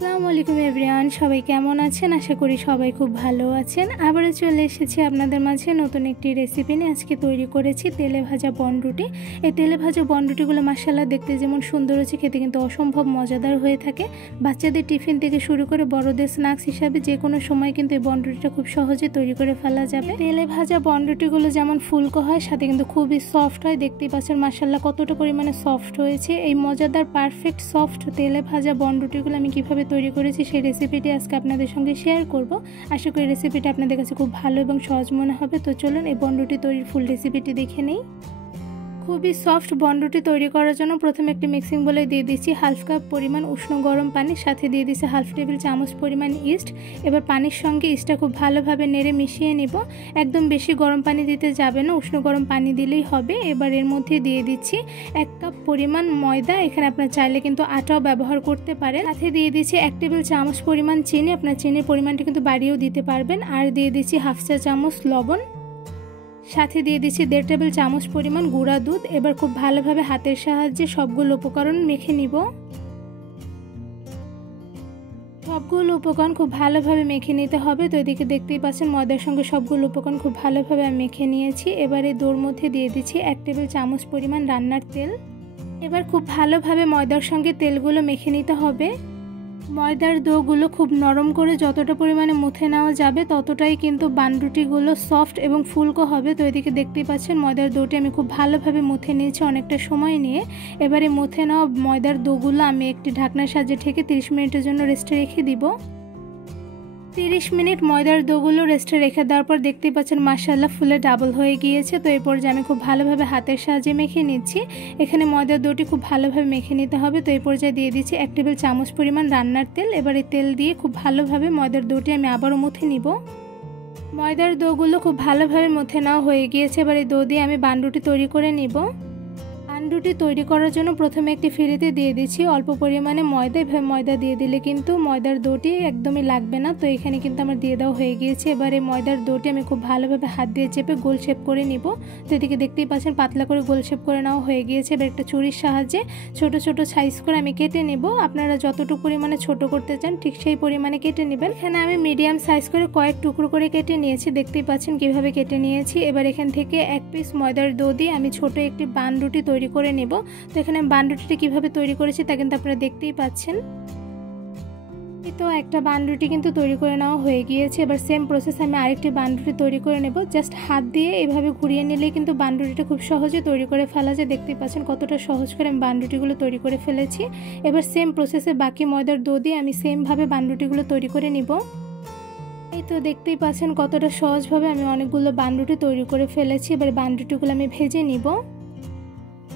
আসসালামু আলাইকুম এভরিওয়ান, সবাই কেমন আছেন? আশা করি সবাই খুব ভালো আছেন। আবারও চলে এসেছি আপনাদের মাঝে নতুন একটি রেসিপি নিয়ে। আজকে তৈরি করেছি তেলে ভাজা বনরুটি। এই তেলে ভাজা বনরুটিগুলো মাশাআল্লাহ দেখতে যেমন সুন্দর হচ্ছে, খেতে কিন্তু অসম্ভব মজাদার হয়ে থাকে। বাচ্চাদের টিফিন থেকে শুরু করে বড়দের স্ন্যাক্স হিসাবে যে কোনো সময় কিন্তু এই বনরুটিটা খুব সহজে তৈরি করে ফেলা যাবে। তেলে ভাজা বনরুটিগুলো যেমন ফুলকো হয়, সাথে কিন্তু খুবই সফট হয়। দেখতেই পাচ্ছেন মাশাআল্লাহ কতটা পরিমাণে সফট হয়েছে। এই মজাদার পারফেক্ট সফট তেলে ভাজা বনরুটিগুলো আমি কিভাবে তৈরি করেছি সেই রেসিপিটি আজকে আপনাদের সঙ্গে শেয়ার করব। আশা করি রেসিপিটা আপনাদের কাছে খুব ভালো এবং সহজ মনে হবে। তো চলুন এই বনরুটি তৈরির ফুল রেসিপিটি দেখে নেই। খুবই সফট বনরুটি তৈরি করার জন্য প্রথমে একটি মিক্সিং বলে দিয়ে দিচ্ছি হাফ কাপ পরিমাণ উষ্ণ গরম পানি, সাথে দিয়ে দিচ্ছি হাফ টেবিল চামচ পরিমাণ ইস্ট। এবার পানির সঙ্গে ইস্টটা খুব ভালোভাবে নেড়ে মিশিয়ে নেব। একদম বেশি গরম পানি দিতে যাবে না, উষ্ণ গরম পানি দিলেই হবে। এবার এর মধ্যে দিয়ে দিচ্ছি 1 কাপ পরিমাণ ময়দা। এখানে আপনার চাইলে কিন্তু আটাও ব্যবহার করতে পারেন। সাথে দিয়ে দিচ্ছি 1 টেবিল চামচ পরিমাণ চিনি, আপনার চিনির পরিমাণটা কিন্তু বাড়িয়েও দিতে পারবেন। আর দিয়ে দিচ্ছি হাফ চা চামচ লবণ, সাথে দিয়ে দিচ্ছি 1.5 টেবিল চামচ পরিমাণ গুঁড়া দুধ। এবার খুব ভালোভাবে হাতের সাহায্যে সবগুলো উপকরণ মেখে নিব। সবগুলো উপকরণ খুব ভালোভাবে মেখে নিতে হবে। তো এদিকে দেখতেই পাচ্ছেন ময়দার সঙ্গে সবগুলো উপকরণ খুব ভালোভাবে আমি মেখে নিয়েছি। এবারে ডোর মধ্যে দিয়ে দিচ্ছি 1 টেবিল চামচ পরিমাণ রান্নার তেল। এবার খুব ভালোভাবে ময়দার সঙ্গে তেলগুলো মেখে নিতে হবে। ময়দার ডোগুলো খুব নরম করে যতটা পরিমাণে মুথে নেওয়া যাবে ততটাই কিন্তু বানরুটিগুলো সফট এবং ফুলকো হবে। তো এদিকে দেখতেই পাচ্ছেন ময়দার ডোটি আমি খুব ভালোভাবে মুথে নিয়েছি অনেকটা সময় নিয়ে। এবারে মুথে নেওয়া ময়দার ডোগুলো আমি একটি ঢাকনার সাহায্যে ঢেকে 30 মিনিটের জন্য রেস্টে রেখে দিব। 30 মিনিট ময়দার ডোগুলো রেস্টে রেখে দেওয়ার পর দেখতেই পাচ্ছেন মাশাআল্লাহ ফুলে ডাবল হয়ে গিয়েছে। তো এই পর্যায়ে আমি খুব ভালোভাবে হাতের সাহায্যে মেখে নিচ্ছি। এখানে ময়দার ডোটি খুব ভালোভাবে মেখে নিতে হবে। তো এই পর্যায়ে দিয়ে দিচ্ছি 1 টেবিল চামচ পরিমাণ রান্নার তেল। এবার এই তেল দিয়ে খুব ভালোভাবে ময়দার ডোটি আমি আবারও মুথে নিব। ময়দার ডোগুলো খুব ভালোভাবে মুথে নেওয়া হয়ে গিয়েছে। এবার এই ডো দিয়ে আমি বানরুটি তৈরি করে নিব। বানরুটি তৈরি করার জন্য প্রথমে একটি ফিরিতে দিয়ে দিচ্ছি অল্প পরিমাণে ময়দা। এভাবে ময়দা দিয়ে দিলে কিন্তু ময়দার ডোটি একদমই লাগবে না। তো এখানে কিন্তু আমার দিয়ে দেওয়া হয়ে গিয়েছে। এবারে ময়দার ডোটি আমি খুব ভালোভাবে হাত দিয়ে চেপে গোল শেপ করে নিব। তো এদিকে দেখতেই পাচ্ছেন পাতলা করে গোল শেপ করে নেওয়া হয়ে গিয়েছে। এবার একটা ছুরির সাহায্যে ছোট ছোট সাইজ করে আমি কেটে নেব। আপনারা যতটুকু পরিমাণে ছোট করতে চান ঠিক সেই পরিমাণে কেটে নেবেন। এখানে আমি মিডিয়াম সাইজ করে কয়েক টুকরো করে কেটে নিয়েছি। দেখতেই পাচ্ছেন কিভাবে কেটে নিয়েছি। এবার এখান থেকে 1 পিস ময়দার ডো দিয়ে আমি ছোট একটি বানরুটি তৈরি করে নেব। তো এখানে বানরুটিটা কিভাবে তৈরি করেছি তা কিন্তু আপনারা দেখতেই পাচ্ছেন। তো একটা বানরুটি কিন্তু তৈরি করে নেওয়া হয়ে গিয়েছে। এবার সেম প্রসেস আমি আরেকটি বানরুটি তৈরি করে নেব। জাস্ট হাত দিয়ে এইভাবে ঘুরিয়ে নিলেই কিন্তু বানরুটিটা খুব সহজে তৈরি করে ফেলা যায়। দেখতেই পাচ্ছেন কতটা সহজ করে আমি বানরুটিগুলো তৈরি করে ফেলেছি। এবার সেম প্রসেসে বাকি ময়দার ডো দিয়ে আমি সেমভাবে বানরুটিগুলো তৈরি করে নিব। এই তো দেখতেই পাচ্ছেন কতটা সহজভাবে আমি অনেকগুলো বানরুটি তৈরি করে ফেলেছি। এবার বানরুটিগুলো আমি ভেজে নিব।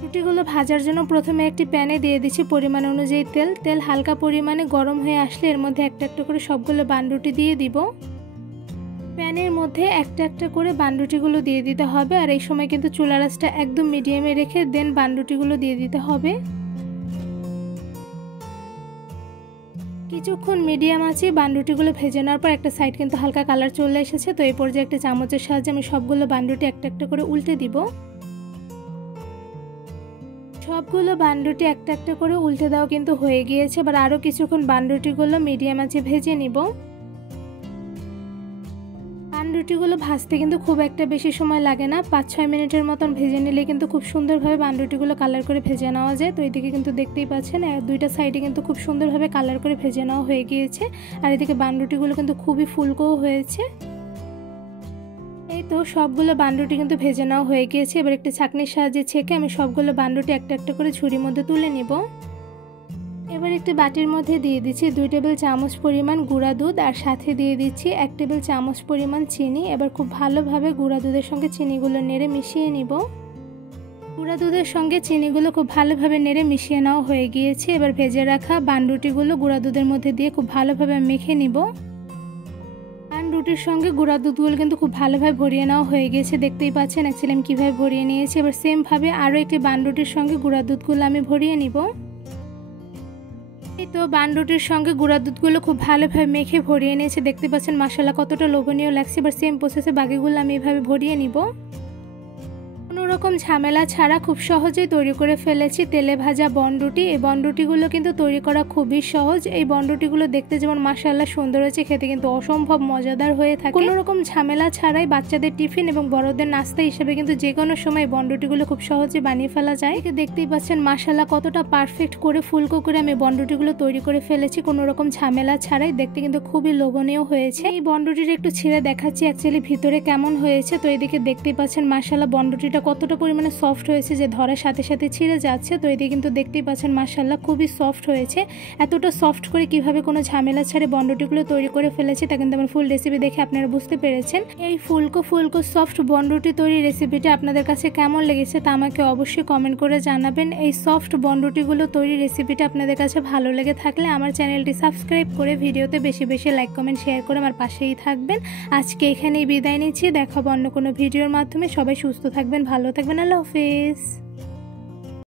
রুটিগুলো ভাজার জন্য প্রথমে একটি প্যানে দিয়ে দিচ্ছি পরিমাণ অনুযায়ী তেল। তেল হালকা পরিমাণে গরম হয়ে আসলে এর মধ্যে একটা একটা করে সবগুলো বানরুটি দিয়ে দিব। প্যানের মধ্যে একটা একটা করে বানরুটিগুলো দিয়ে দিতে হবে। আর এই সময় কিন্তু চুলার আঁচটা একদম মিডিয়ামে রেখে দেন বানরুটিগুলো দিয়ে দিতে হবে। কিছুক্ষণ মিডিয়াম আছে বানরুটিগুলো ভেজে নেওয়ার পর একটা সাইড কিন্তু হালকা কালার চলে এসেছে। তো এই পর্যায়ে একটা চামচের সাহায্যে আমি সবগুলো বানরুটি একটা একটা করে উল্টে দিব। সবগুলো বানরুটি একটা একটা করে উল্টে দেওয়া কিন্তু হয়ে গিয়েছে। এবার আরও কিছুক্ষণ বানরুটিগুলো মিডিয়াম আঁচে ভেজে নিব। বানরুটিগুলো ভাজতে কিন্তু খুব একটা বেশি সময় লাগে না, 5-6 মিনিটের মতন ভেজে নিলে কিন্তু খুব সুন্দরভাবে বানরুটিগুলো কালার করে ভেজে নেওয়া যায়। তো এদিকে কিন্তু দেখতেই পাচ্ছেন দুইটা সাইডে কিন্তু খুব সুন্দরভাবে কালার করে ভেজে নেওয়া হয়ে গিয়েছে। আর এদিকে বানরুটিগুলো কিন্তু খুবই ফুলকো হয়েছে। এই তো সবগুলো বানরুটি কিন্তু ভেজে নেওয়া হয়ে গিয়েছে। এবার একটা ছাঁকনির সাহায্যে ছেঁকে আমি সবগুলো বানরুটি একটা একটা করে ঝুড়ির মধ্যে তুলে নেব। এবার একটি বাটির মধ্যে দিয়ে দিচ্ছি 2 টেবিল চামচ পরিমাণ গুঁড়া দুধ, আর সাথে দিয়ে দিচ্ছি 1 টেবিল চামচ পরিমাণ চিনি। এবার খুব ভালোভাবে গুঁড়া দুধের সঙ্গে চিনিগুলো নেড়ে মিশিয়ে নিব। গুঁড়া দুধের সঙ্গে চিনিগুলো খুব ভালোভাবে নেড়ে মিশিয়ে নেওয়া হয়ে গিয়েছে। এবার ভেজে রাখা বানরুটিগুলো গুঁড়া দুধের মধ্যে দিয়ে খুব ভালোভাবে মেখে নিব। রুটির সঙ্গে গুঁড়া দুধগুলো কিন্তু খুব ভালোভাবে ভরিয়ে নেওয়া হয়ে গেছে। দেখতেই পাচ্ছেন অ্যাকচুয়ালি আমি কীভাবে ভরিয়ে নিয়েছি। এবার সেমভাবে আরও একটি বানরুটির সঙ্গে গুঁড়া দুধগুলো আমি ভরিয়ে নিব। এই তো বানরুটির সঙ্গে গুঁড়া দুধগুলো খুব ভালোভাবে মেখে ভরিয়ে নিয়েছি। দেখতে পাচ্ছেন মাশাআল্লাহ কতটা লোভনীয় লাগছে। এবার সেম প্রসেসে বাকিগুলো আমি এভাবে ভরিয়ে নিব। রকম ঝামেলা ছাড়া খুব সহজেই তৈরি করে ফেলেছি তেলে ভাজা বনরুটি। এই বনরুটিগুলো কিন্তু তৈরি করা খুবই সহজ। এই বনরুটিগুলো দেখতে যেমন মাশাআল্লাহ সুন্দর হয়েছে, খেতে কিন্তু অসম্ভব মজাদার হয়ে থাকে। কোনো রকম ঝামেলা ছাড়াই বাচ্চাদের টিফিন এবং বড়দের নাস্তা হিসেবে কিন্তু যে কোনো সময় বনরুটিগুলো খুব সহজে বানিয়ে ফেলা যায়। দেখতেই পাচ্ছেন মাশাআল্লাহ কতটা পারফেক্ট করে ফুলকো করে আমি বনরুটিগুলো তৈরি করে ফেলেছি কোনো রকম ঝামেলা ছাড়াই। দেখতে কিন্তু খুবই লোভনীয় হয়েছে। এই বনরুটিটা একটু ছিঁড়ে দেখাচ্ছি অ্যাকচুয়ালি ভিতরে কেমন হয়েছে। তো এদিকে দেখতেই পাচ্ছেন মাশাআল্লাহ বনরুটিটা কতটা পরিমাণে সফট হয়েছে যে ধরার সাথে সাথে ছিঁড়ে যাচ্ছে। তো এদিকে কিন্তু দেখতেই পাচ্ছেন মাশাআল্লাহ খুবই সফট হয়েছে। এতটা সফট করে কিভাবে কোনো ঝামেলা ছাড়ে বনরুটিগুলো তৈরি করে ফেলেছি তা কিন্তু আমার ফুল রেসিপি দেখে আপনারা বুঝতে পেরেছেন। এই ফুলকো সফট বনরুটি তৈরি রেসিপিটা আপনাদের কাছে কেমন লেগেছে তা আমাকে অবশ্যই কমেন্ট করে জানাবেন। এই সফট বনরুটিগুলো তৈরি রেসিপিটা আপনাদের কাছে ভালো লেগে থাকলে আমার চ্যানেলটি সাবস্ক্রাইব করে ভিডিওতে বেশি বেশি লাইক কমেন্ট শেয়ার করে আমার পাশেই থাকবেন। আজকে এখানেই বিদায় নিচ্ছি, দেখাবো অন্য কোনো ভিডিওর মাধ্যমে। সবাই সুস্থ থাকবেন, ভালো থাকবেন, আল্লাহ হাফেজ।